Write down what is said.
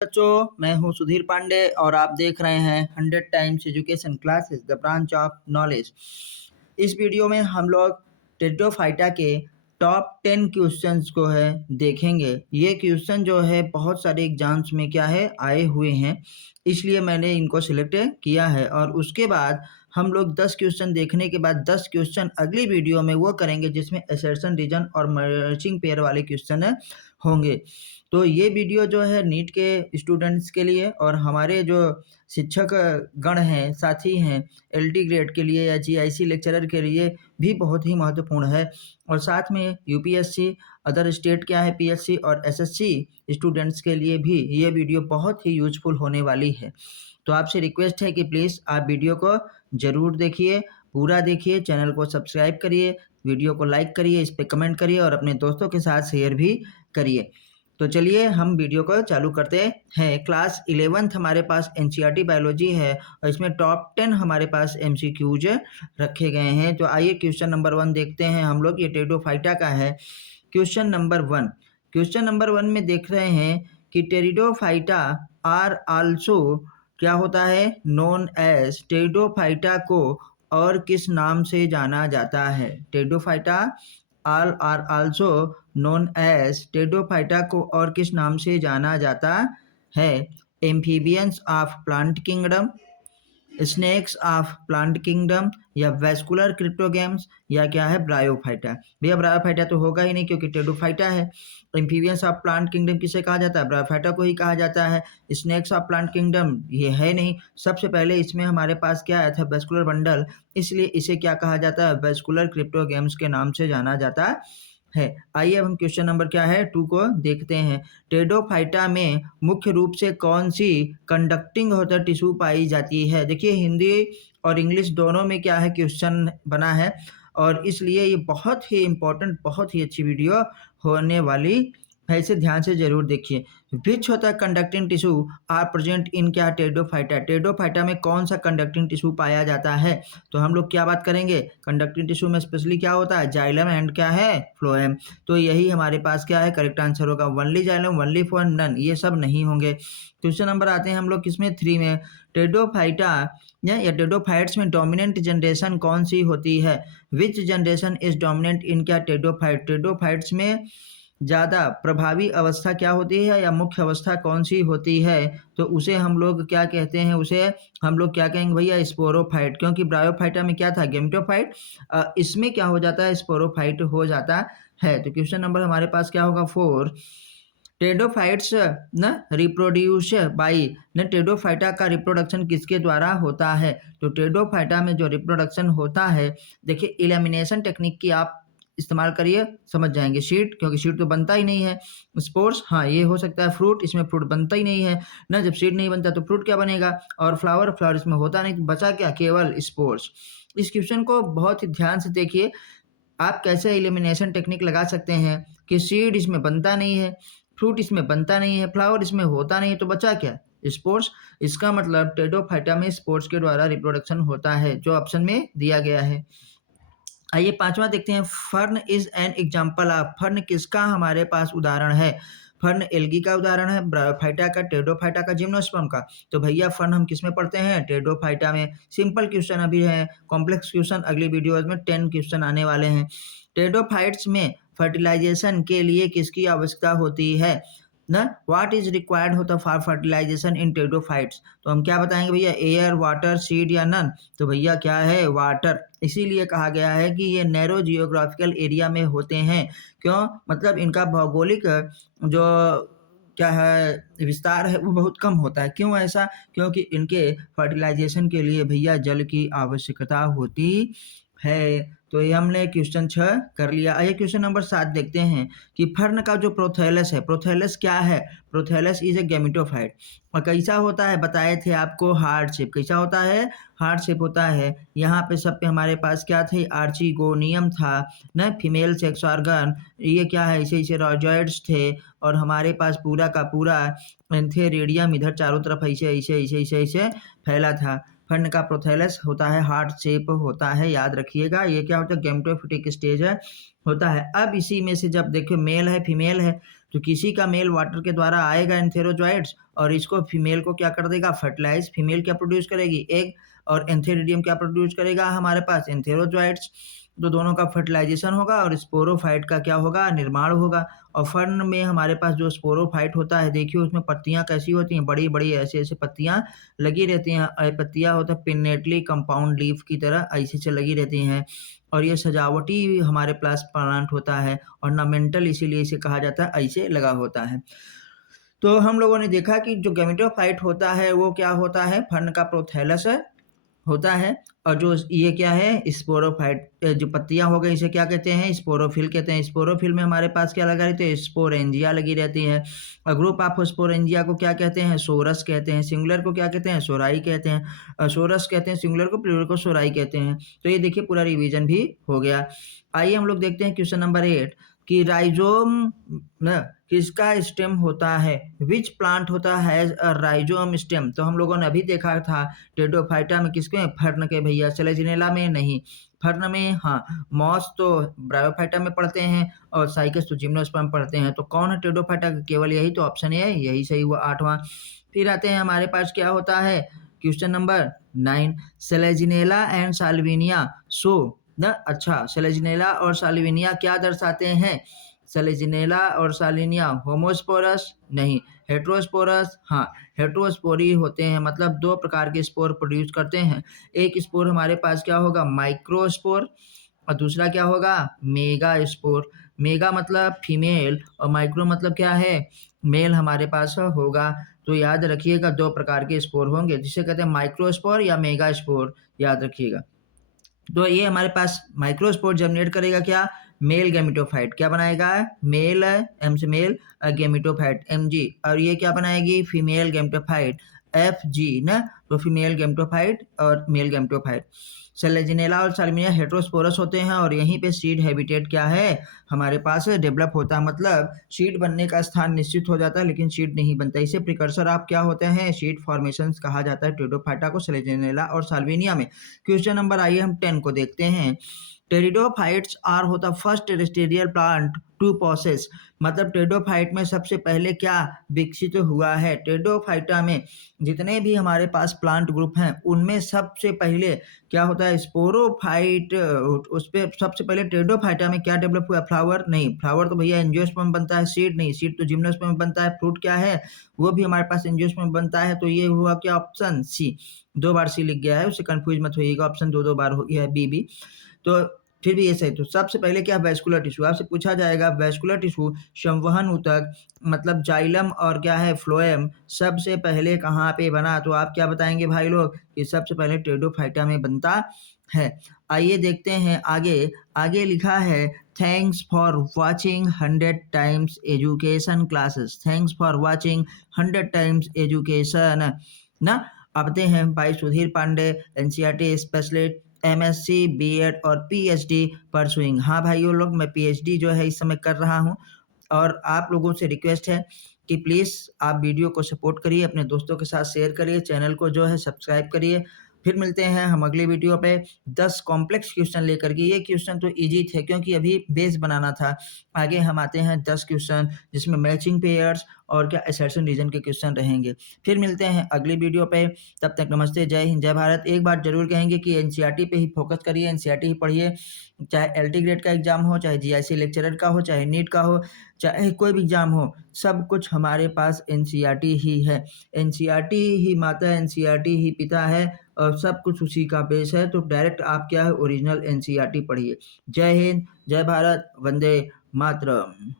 बच्चों, मैं हूं सुधीर पांडे और आप देख रहे हैं 100 times education classes the branch of knowledge. इस वीडियो में हम लोग टेट्रोफाइटा के टॉप 10 क्वेश्चंस को है देखेंगे। ये क्वेश्चन जो है बहुत सारे एग्जाम्स में क्या है आए हुए हैं, इसलिए मैंने इनको सिलेक्ट किया है। और उसके बाद हम लोग 10 क्वेश्चन देखने के बाद 10 क्वेश्चन अगली वीडियो में वो करेंगे जिसमें असर्शन रीजन और मैचिंग पेयर वाले क्वेश्चन होंगे। तो ये वीडियो जो है नीट के स्टूडेंट्स के लिए और हमारे जो शिक्षक गण हैं, साथी हैं, एलटी ग्रेड के लिए या जीआईसी लेक्चरर के लिए भी बहुत ही महत्वपूर्ण है। और साथ में यूपीएससी, अदर स्टेट क्या है पीएससी और एसएससी स्टूडेंट्स के लिए भी ये वीडियो बहुत ही यूजफुल होने वाली है। तो आपसे रिक्वेस्ट है कि प्लीज़ आप वीडियो को ज़रूर देखिए, पूरा देखिए, चैनल को सब्सक्राइब करिए, वीडियो को लाइक करिए, इस पर कमेंट करिए और अपने दोस्तों के साथ शेयर भी करिए। तो चलिए हम वीडियो को चालू करते हैं। क्लास 11th हमारे पास एनसीईआरटी बायोलॉजी है और इसमें टॉप 10 हमारे पास एमसीक्यूज रखे गए हैं। तो आइए क्वेश्चन नंबर 1 देखते हैं हम लोग। ये टेरिडोफाइटा का है। क्वेश्चन नंबर 1 में देख रहे हैं कि टेरिडोफाइटा आर आल्सो क्या होता है, नोन एज। टेरिडोफाइटा को और किस नाम से जाना जाता है? Pteridophyta are also known as. Pteridophyta को और किस नाम से जाना जाता है? Amphibians of plant kingdom, snakes of plant kingdom, या वेस्कुलर क्रिप्टोगेम्स, या क्या है ब्रायोफाइटा। भैया ब्रायोफाइटा तो होगा ही नहीं क्योंकि टेरिडोफाइटा है। एम्फीबियंस ऑफ प्लांट किंगडम किसे कहा जाता है? ब्रायोफाइटा को ही कहा जाता है। स्नेक्स ऑफ प्लांट किंगडम ये है नहीं। सबसे पहले इसमें हमारे पास क्या आया था? वेस्कुलर बंडल, इसलिए इसे क्या कहा जाता है? वेस्कुलर क्रिप्टोगेम्स के नाम से जाना जाता है। आइए अब हम क्वेश्चन नंबर क्या है 2 को देखते हैं। टेरिडोफाइटा में मुख्य रूप से कौन सी कंडक्टिंग होता टिश्यू पाई जाती है? देखिए हिंदी और इंग्लिश दोनों में क्या है क्वेश्चन बना है और इसलिए ये बहुत ही इम्पोर्टेंट, बहुत ही अच्छी वीडियो होने वाली है। इसे ध्यान से जरूर देखिए। विच होता है conducting tissue are present in क्या? टेरिडोफाइटा। टेरिडोफाइटा में कौन सा कंडक्टिंग टिश्यू पाया जाता है? तो हम लोग क्या बात करेंगे? कंडक्टिंग टिश्यू में स्पेशली क्या होता है? जाइलम एंड क्या है? फ्लोएम। तो यही हमारे पास क्या है करेक्ट आंसर होगा। Only xylem, only phloem, none, ये सब नहीं होंगे। क्वेश्चन नंबर आते हैं हम लोग किसमें? 3 में। टेरिडोफाइटा या टेरिडोफाइट्स में डोमिनेंट जनरेशन कौन सी होती है? विच जनरेशन इज डोमिनेंट इन क्या? टेरिडोफाइट। टेरिडोफाइट्स में ज़्यादा प्रभावी अवस्था क्या होती है या मुख्य अवस्था कौन सी होती है? तो उसे हम लोग क्या कहते हैं? उसे हम लोग क्या कहेंगे भैया? स्पोरोफाइट। क्योंकि ब्रायोफाइटा में क्या था? गेमेटोफाइट। इसमें क्या हो जाता है? स्पोरोफाइट हो जाता है। तो क्वेश्चन नंबर हमारे पास क्या होगा? 4। टेरिडोफाइट्स न रिप्रोड्यूस बाई न टेरिडोफाइटा का रिप्रोडक्शन किसके द्वारा होता है? तो टेरिडोफाइटा में जो रिप्रोडक्शन होता है, देखिए एलिमिनेशन टेक्निक की आप इस्तेमाल करिए, समझ जाएंगे। शीट, क्योंकि शीट तो बनता ही नहीं है। स्पोर्स, हाँ ये हो सकता है। फ्रूट, इसमें फ्रूट बनता ही नहीं है ना। जब सीड नहीं बनता तो फ्रूट क्या बनेगा? और फ्लावर, फ्लावर इसमें होता नहीं, तो बचा क्या? केवल स्पोर्स। इस क्वेश्चन को बहुत ही ध्यान से देखिए। आप कैसे एलिमिनेशन टेक्निक लगा सकते हैं कि सीड इसमें बनता नहीं है, फ्रूट इसमें बनता नहीं है, फ्लावर इसमें होता नहीं है, तो बचा क्या? स्पोर्स। इसका मतलब टेरिडोफाइटा में स्पोर्स के द्वारा रिप्रोडक्शन होता है, जो ऑप्शन में दिया गया है। आइए 5वां देखते हैं। Fern is an example of. Fern किसका हमारे पास उदाहरण है? फर्न एल्गी का उदाहरण है, ब्रायोफाइटा का, टेरिडोफाइटा का, जिम्नोस्पर्म का। तो भैया फर्न हम किसमें पढ़ते हैं? टेरिडोफाइटा में। सिंपल क्वेश्चन अभी है, कॉम्प्लेक्स क्वेश्चन अगली वीडियोज में 10 क्वेश्चन आने वाले हैं। टेरिडोफाइट्स में फर्टिलाइजेशन के लिए किसकी आवश्यकता होती है ना? व्हाट इज रिक्वायर्ड होता फॉर फर्टिलाइजेशन इन टेरिडोफाइट्स? तो हम क्या बताएंगे भैया? एयर, वाटर, सीड या नन? तो भैया क्या है? वाटर। इसीलिए कहा गया है कि ये नैरो जियोग्राफिकल एरिया में होते हैं। क्यों? मतलब इनका भौगोलिक जो क्या है विस्तार है वो बहुत कम होता है। क्यों ऐसा? क्योंकि इनके फर्टिलाइजेशन के लिए भैया जल की आवश्यकता होती है। तो ये हमने क्वेश्चन 6 कर लिया। आइए क्वेश्चन नंबर 7 देखते हैं कि फर्न का जो प्रोथैलस है, प्रोथैलस क्या है? Prothallus is a gametophyte. और कैसा होता है? बताए थे आपको, हार्ट शेप। कैसा होता है? हार्ट शेप होता है। यहाँ पे सब पे हमारे पास क्या थे? आर्चिगोनियम था ना, फीमेल सेक्स ऑर्गन। ये क्या है? ऐसे ऐसे रॉजॉइड्स थे और हमारे पास पूरा का पूरा एंथेरिडियम इधर चारों तरफ ऐसे ऐसे ऐसे ऐसे ऐसे फैला था। फर्न का प्रोथैलस होता है, हार्ट शेप होता है, याद रखिएगा। ये क्या होता है? गैमेटोफिटिक स्टेज है होता है। अब इसी में से जब देखो मेल है, फीमेल है, तो किसी का मेल वाटर के द्वारा आएगा एंथेरोजोइट्स और इसको फीमेल को क्या कर देगा, फर्टिलाइज। फीमेल क्या प्रोड्यूस करेगी, एग, और एंथेरिडियम क्या प्रोड्यूस करेगा हमारे पास, एंथेरोजोइट्स। तो दोनों का फर्टिलाइजेशन होगा और स्पोरोफाइट का क्या होगा, निर्माण होगा। और फर्न में हमारे पास जो स्पोरोफाइट होता है, देखिए उसमें पत्तियां कैसी होती हैं, बड़ी बड़ी ऐसे ऐसे पत्तियां लगी रहती हैं। पत्तियां होता है पिन्नेटली कंपाउंड लीफ की तरह ऐसे से लगी रहती हैं। और ये सजावटी हमारे पास प्लांट होता है, ऑर्नामेंटल इसीलिए इसे कहा जाता है, ऐसे लगा होता है। तो हम लोगों ने देखा कि जो गैमेटोफाइट होता है वो क्या होता है, फर्न का प्रोथैलस होता है। और जो ये क्या है, स्पोरोफाइट, जो पत्तियां हो गई इसे क्या कहते हैं, स्पोरोफिल कहते हैं। स्पोरोफिल में हमारे पास क्या लगा रहती है, स्पोरेंजिया लगी रहती है। और ग्रुप ऑफ स्पोरेंजिया को क्या कहते हैं, सोरस कहते हैं। सिंगुलर को क्या कहते हैं, सोराई कहते हैं। सोरस कहते हैं सिंगुलर को, प्लूरल को सोराई कहते हैं। तो ये देखिए पूरा रिवीजन भी हो गया। आइए हम लोग देखते हैं क्वेश्चन नंबर 8 कि राइजोम न किसका स्टेम होता है, विच प्लांट होता है राइजोम स्टेम। तो हम लोगों ने अभी देखा था टेडोफाइटा में किसके, फर्न के भैया, सेलेजिनेला में नहीं, फर्न में हाँ। मॉस तो ब्रायोफाइटा में पढ़ते हैं और साइकस तो जिम्नोस्पर्म पढ़ते हैं। तो कौन है टेडोफाइटा, केवल यही तो ऑप्शन है, यही सही हुआ 8वां। फिर आते हैं हमारे पास क्या होता है, question number 9 Selaginella and Salvinia so न। अच्छा, सेलेजिनेला और साल्विनिया क्या दर्शाते हैं, सेलेजिनेला और साल्विनिया होमोस्पोरस नहीं, हेट्रोस्पोरस हाँ, हेट्रोस्पोरी होते हैं, मतलब 2 प्रकार के स्पोर प्रोड्यूस करते हैं। एक स्पोर हमारे पास क्या होगा, माइक्रोस्पोर, और दूसरा क्या होगा, मेगा स्पोर। मेगा मतलब फीमेल और माइक्रो मतलब क्या है, मेल हमारे पास होगा। तो याद रखिएगा 2 प्रकार के स्पोर होंगे, जिसे कहते हैं माइक्रोस्पोर या मेगा स्पोर, याद रखिएगा। तो ये हमारे पास माइक्रोस्पोर जर्मिनेट करेगा क्या, मेल गैमेटोफाइट क्या बनाएगा, मेल एम से मेल गैमेटोफाइट एम जी, और ये क्या बनाएगी, फीमेल गैमेटोफाइट एफ जी ना। तो फीमेल गैमेटोफाइट और मेल गैमेटोफाइट। सेलेजिनेला और साल्विनिया हेट्रोस्पोरस होते हैं और यहीं पे सीड हैबिटेट क्या है हमारे पास डेवलप होता है, मतलब सीड बनने का स्थान निश्चित हो जाता है लेकिन सीड नहीं बनता। इसे प्रिकर्सर आप क्या होते हैं, सीड फॉर्मेशन कहा जाता है टेरिडोफाइटा को, सेलेजिनेला और साल्विनिया में। क्वेश्चन नंबर आइए हम 10 को देखते हैं। टेरिडोफाइट्स आर होता first terrestrial plant to possess, मतलब टेरिडोफाइट में सबसे पहले क्या विकसित हुआ है। टेरिडोफाइटा में जितने भी हमारे पास प्लांट ग्रुप हैं उनमें सबसे पहले क्या होता है, स्पोरोफाइट। उस पे सबसे पहले टेरिडोफाइटा में क्या डेवलप हुआ, फ्लावर नहीं, फ्लावर तो भैया एंजियोस्पर्म बनता है, सीड नहीं, सीड तो जिम्नोस्पर्म बनता है। फ्रूट क्या है, वो भी हमारे पास एंजियोस्पर्म बनता है। तो ये हुआ क्या, ऑप्शन सी। 2 बार सी लिख गया है, उससे कंफ्यूज मत होइएगा, ऑप्शन 2 बार हो गया है, बी भी। तो फिर भी ये सही। तो सबसे पहले क्या, वैस्कुलर टिश्यू, आपसे पूछा जाएगा वैस्कुलर टिश्यू संवहन ऊतक, मतलब जाइलम और क्या है फ्लोएम, सबसे पहले कहाँ पे बना। तो आप क्या बताएंगे भाई लोग, कि सबसे पहले टेरिडोफाइटा में बनता है। आइए देखते हैं आगे। आगे लिखा है thanks for watching 100 times education classes, thanks for watching 100 times education ना। आते हैं भाई Sudhir Pande, NCERT specialist, MSc, BEd और पीएचडी परसुइंग। हाँ भाइयों लोग, मैं पीएचडी जो है इस समय कर रहा हूँ और आप लोगों से रिक्वेस्ट है कि प्लीज़ आप वीडियो को सपोर्ट करिए, अपने दोस्तों के साथ शेयर करिए, चैनल को जो है सब्सक्राइब करिए। फिर मिलते हैं हम अगली वीडियो पे 10 कॉम्प्लेक्स क्वेश्चन लेकर के। ये क्वेश्चन तो इजी थे क्योंकि अभी बेस बनाना था। आगे हम आते हैं 10 क्वेश्चन जिसमें मैचिंग पेयर्स और क्या असर्शन रीजन के क्वेश्चन रहेंगे। फिर मिलते हैं अगली वीडियो पे, तब तक नमस्ते, जय हिंद, जय भारत। एक बात जरूर कहेंगे कि एनसीईआरटी पे ही फोकस करिए, एनसीईआरटी ही पढ़िए, चाहे एलटी ग्रेड का एग्जाम हो, चाहे जीआईसी लेक्चरर का हो, चाहे नीट का हो, चाहे कोई भी एग्जाम हो, सब कुछ हमारे पास एनसीईआरटी ही है। एनसीईआरटी ही माता, एनसीईआरटी ही पिता है और सब कुछ उसी का बेस है। तो डायरेक्ट आप क्या है, ओरिजिनल एनसीईआरटी पढ़िए। जय हिंद, जय भारत, वंदे मातरम।